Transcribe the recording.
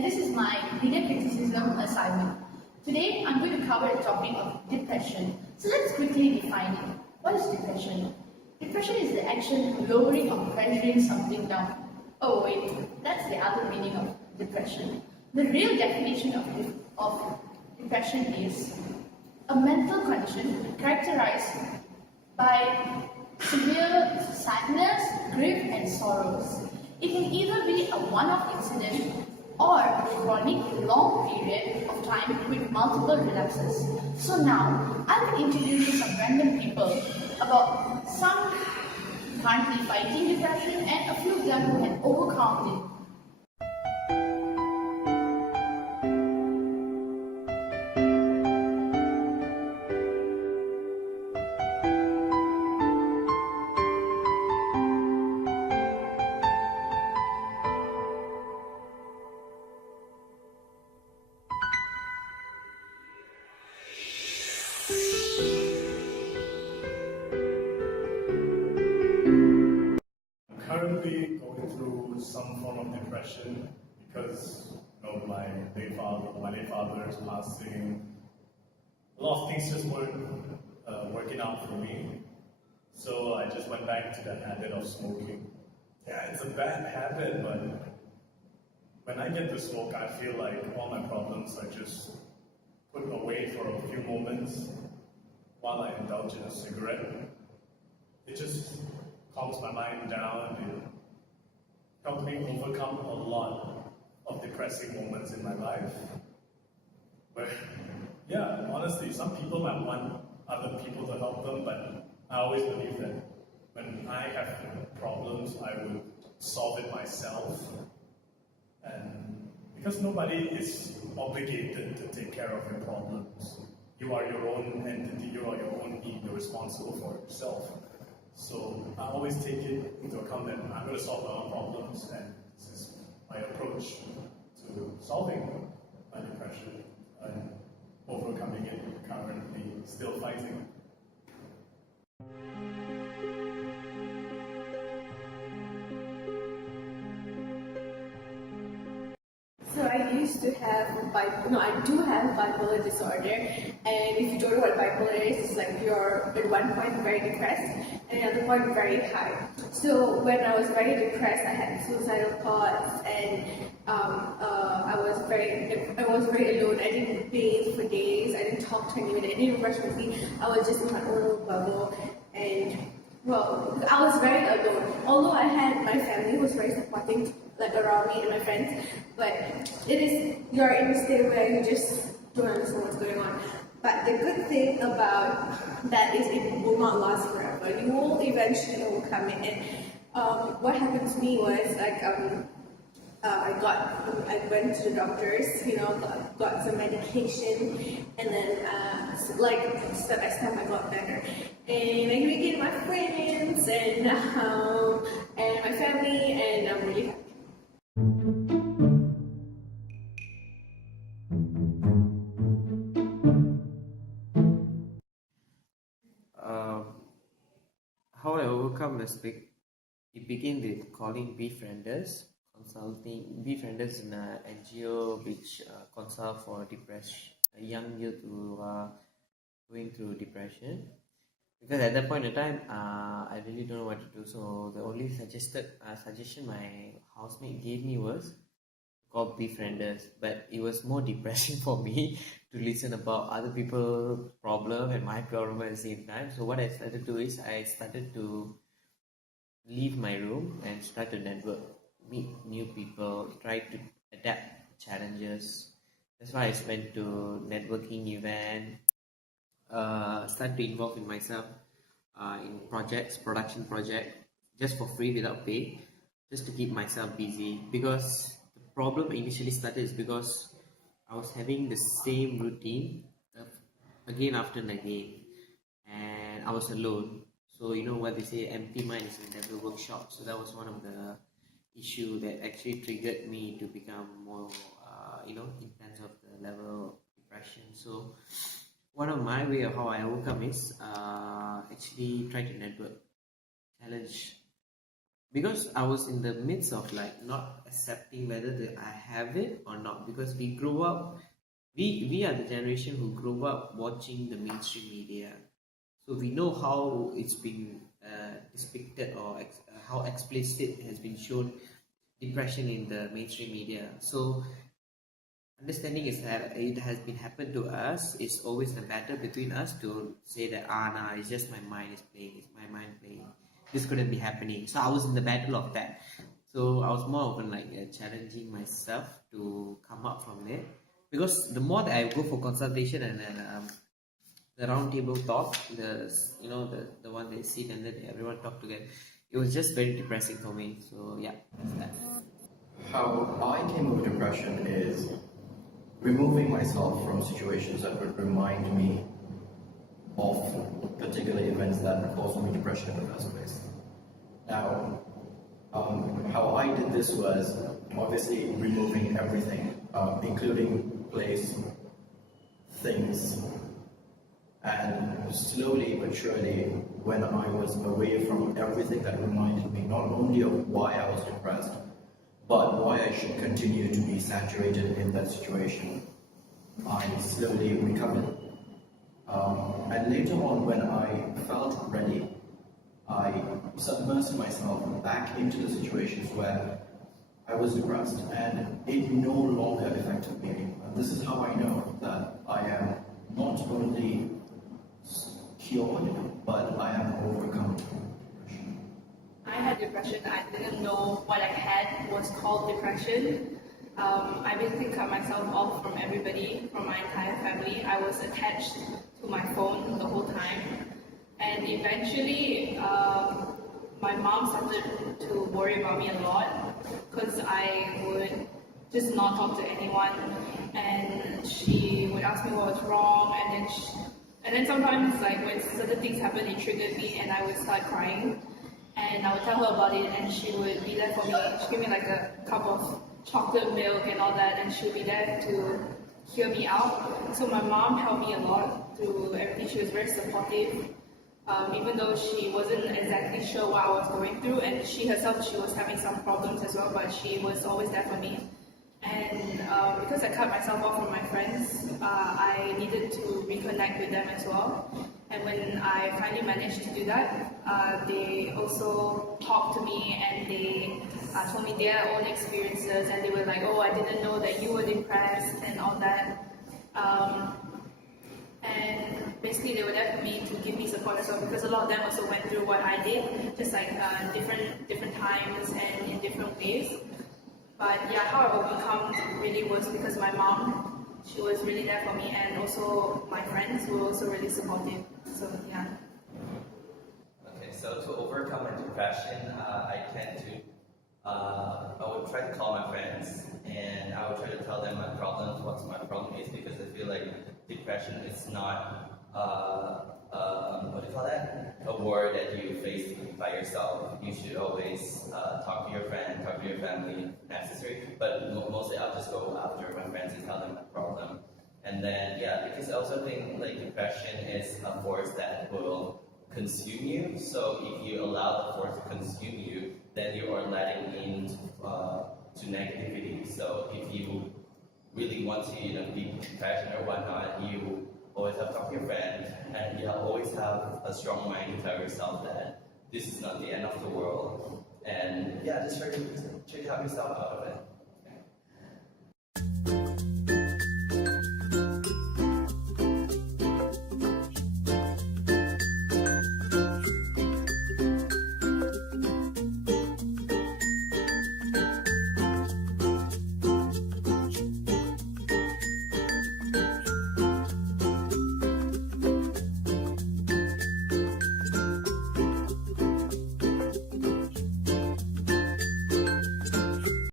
and this is my media criticism assignment. Today, I'm going to cover the topic of depression. So let's quickly define it. What is depression? Depression is the action of lowering or pressuring something down. Oh wait, that's the other meaning of depression. The real definition of depression is a mental condition characterized by severe sadness, grief, and sorrows. It can either be a one-off incident or a chronic, long period of time with multiple relapses. So now, I will introduce you some random people about some currently fighting depression and a few of them who had overcome it. Currently going through some form of depression because my late father is passing. A lot of things just weren't working out for me. So I just went back to the habit of smoking. Yeah, it's a bad habit, but when I get to smoke, I feel like all my problems are just put away for a few moments while I indulge in a cigarette. It just calms my mind down. It helped me overcome a lot of depressing moments in my life. But yeah, honestly, some people might want other people to help them, but I always believe that when I have problems, I would solve it myself. And because nobody is obligated to take care of your problems. You are your own entity, you are your own being, you're responsible for yourself. So I always take it into account that I'm going to solve my own problems, and this is my approach to solving my depression and overcoming it, currently still fighting. So I used to have I do have bipolar disorder, and if you don't know what bipolar is, it's like you're at one point very depressed and another point very high. So when I was very depressed, I had suicidal thoughts, and I was very alone. I didn't bathe for days. I didn't talk to anyone. I didn't brush my teeth. I was just in my own little bubble, and well, I was very alone. Although I had my family who was very supporting, like around me and my friends, but you're in a state where you just don't understand what's going on. But the good thing about that is it will not last forever. You will eventually overcome it. And what happened to me was like I went to the doctors, got some medication, and then step by step I got better. And I regained my friends and my family, and I'm really happy. How I overcome this it began with calling befrienders, consulting befrienders in an NGO which consult for young youth who are going through depression. Because at that point in time, I really don't know what to do. So the only suggestion my housemate gave me was called befrienders, but it was more depressing for me to listen about other people's problem and my problem at the same time. So what I started to do is I started to leave my room and start to network, meet new people, try to adapt challenges. That's why I went to networking event, start to involve in myself in production project, just for free without pay, just to keep myself busy. Because the problem initially started is because I was having the same routine again after and again, and I was alone. So you know what they say, empty mind is a never workshop. So that was one of the issue that actually triggered me to become more, intense of the level of depression. So one of my way of how I overcome is actually try to network, challenge because I was in the midst of like not accepting whether I have it or not, because we grew up, we are the generation who grew up watching the mainstream media, so we know how it's been depicted, or how explicit has been shown depression in the mainstream media. So understanding is that it has been happened to us. It's always a battle between us to say that nah, it's just my mind is playing. It's my mind playing. This couldn't be happening. So I was in the battle of that. So I was more often like challenging myself to come up from it, because the more that I go for consultation and then the round table talk, the one they sit and then everyone talk together, it was just very depressing for me. So yeah, that's that. How I came over depression is removing myself from situations that would remind me of particular events that caused me depression in the first place. Now, how I did this was obviously removing everything, including place, things, and slowly but surely, when I was away from everything that reminded me not only of why I was depressed, but why I should continue to be saturated in that situation, I slowly recovered. And later on, when I felt ready, I submersed myself back into the situations where I was depressed, and it no longer affected me. And this is how I know that I am not only cured, but I am overcome depression. I had depression. I didn't know what I had was called depression. I basically cut myself off from everybody, from my entire family. I was attached to my phone the whole time. And eventually, my mom started to worry about me a lot, because I would just not talk to anyone. And she would ask me what was wrong, and then sometimes, like, when certain things happened, it triggered me, and I would start crying. And I would tell her about it, and she would be there for me. She'd give me like a cup of chocolate milk and all that, and she would be there to hear me out. So my mom helped me a lot through everything. She was very supportive, even though she wasn't exactly sure what I was going through, and she herself, she was having some problems as well, but she was always there for me. And because I cut myself off from my friends, I needed to reconnect with them as well. And when I finally managed to do that, they also talked to me, and they told me their own experiences, and they were like, oh, I didn't know that you were depressed and all that. And basically they were there for me to give me support as well, because a lot of them also went through what I did, just like different times and in different ways. But yeah, how I overcome really was because my mom, she was really there for me, and also my friends were also really supportive. So yeah. Okay, so to overcome my depression, I would try to call my friends, and I would try to tell them my problems, what my problem is, because I feel like depression is not, what do you call that? A word that you face by yourself. You should always talk to your friend, talk to your family, if necessary. But mostly I'll just go after my friends and tell them my problem. And then, yeah, because I also think like depression is a force that will consume you. So if you allow the force to consume you, then you are letting in to negativity. So if you really want to, be compassionate or whatnot, you always have to talk to your friend, and you always have a strong mind to tell yourself that this is not the end of the world. And yeah, just try to help yourself out of it.